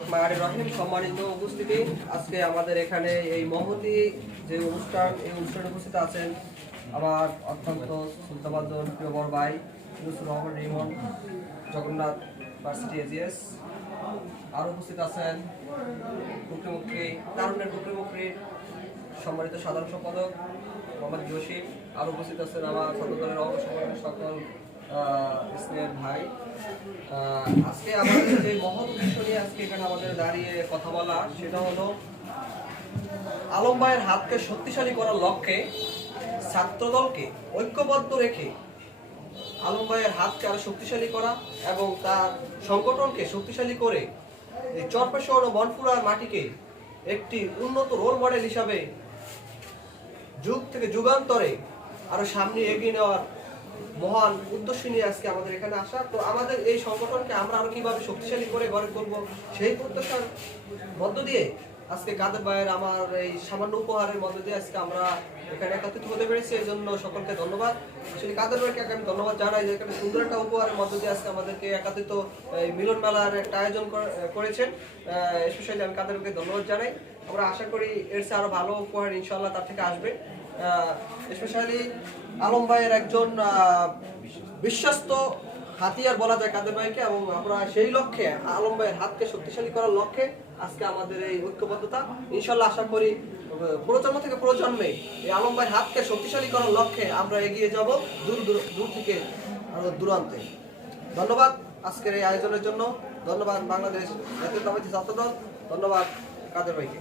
রহিম সম্মানিত উপস্থিতি, আজকে আমাদের এখানে এই মহতী যে অনুষ্ঠান, এই অনুষ্ঠানে উপস্থিত আছেন আমার অত্যন্ত শ্রদ্ধাভাজন প্রিয় বড় ভাই ইউসুফ রহমান রিমন, জগন্নাথ ভার্সিটি এজিএস। আরও উপস্থিত আছেন মুখ্যমন্ত্রী তারুণ্যের মুখ্যমন্ত্রীর সম্মানিত সাধারণ সম্পাদক মোহাম্মদ জসিম। আরও উপস্থিত আছেন আমার সদরের সকল স্নেহের ভাই। আজকে আমাদের যে মহৎ উদ্দেশ্য নিয়ে আজকে এখানে আমাদের দাঁড়িয়ে কথা বলা, সেটা হলো আলম ভাইয়ের হাতকে শক্তিশালী করার লক্ষ্যে ছাত্রদলকে ঐক্যবদ্ধ রেখে আলম ভাইয়ের হাতকে আরো শক্তিশালী করা এবং তার সংগঠনকে শক্তিশালী করে এই চরপেশন ও বনপুরার মাটিকে একটি উন্নত রোল মডেল হিসাবে যুগ থেকে যুগান্তরে আরো সামনে এগিয়ে নেওয়ার মহান উদ্দেশ্য নিয়ে আজকে আমাদের এখানে আসা। তো আমাদের এই সংগঠনকে আমরা আরো কিভাবে শক্তিশালী করে গড়ে তুলবো, সেই প্রত্যাশার মধ্য দিয়ে আজকে কাদের ভাইয়ের আমার এই সামান্য উপহারের মধ্য দিয়ে আজকে আমরা এখানে একত্রিত হতে পেরেছি। এই জন্য সকলকে ধন্যবাদ। আসলে কাদের ভাইকে আমি ধন্যবাদ জানাই যে এখানে সুন্দর একটা উপহারের মধ্য দিয়ে আজকে আমাদেরকে একত্রিত মিলন মেলার একটা আয়োজন করেছেন। স্পেশালি আমি কাদের ভাইকে ধন্যবাদ জানাই। আমরা আশা করি এর চেয়ে আরো ভালো উপহার ইনশাআল্লাহ তার থেকে আসবে। স্পেশালি আলম ভাইয়ের একজন বিশ্বস্ত হাতিয়ার বলা যায় কাদের ভাইকে, এবং আমরা সেই লক্ষ্যে আলম ভাইয়ের হাতকে শক্তিশালী করার লক্ষ্যে আজকে আমাদের এই ঐক্যবদ্ধতা। ইনশাল্লাহ আশা করি প্রজন্ম থেকে প্রজন্মে এই আলম ভাইয়ের হাতকে শক্তিশালী করার লক্ষ্যে আমরা এগিয়ে যাব দূর থেকে দূরান্তে। ধন্যবাদ আজকের এই আয়োজনের জন্য। ধন্যবাদ বাংলাদেশ জাতীয়তাবাদী ছাত্রদল। ধন্যবাদ কাদের ভাইকে।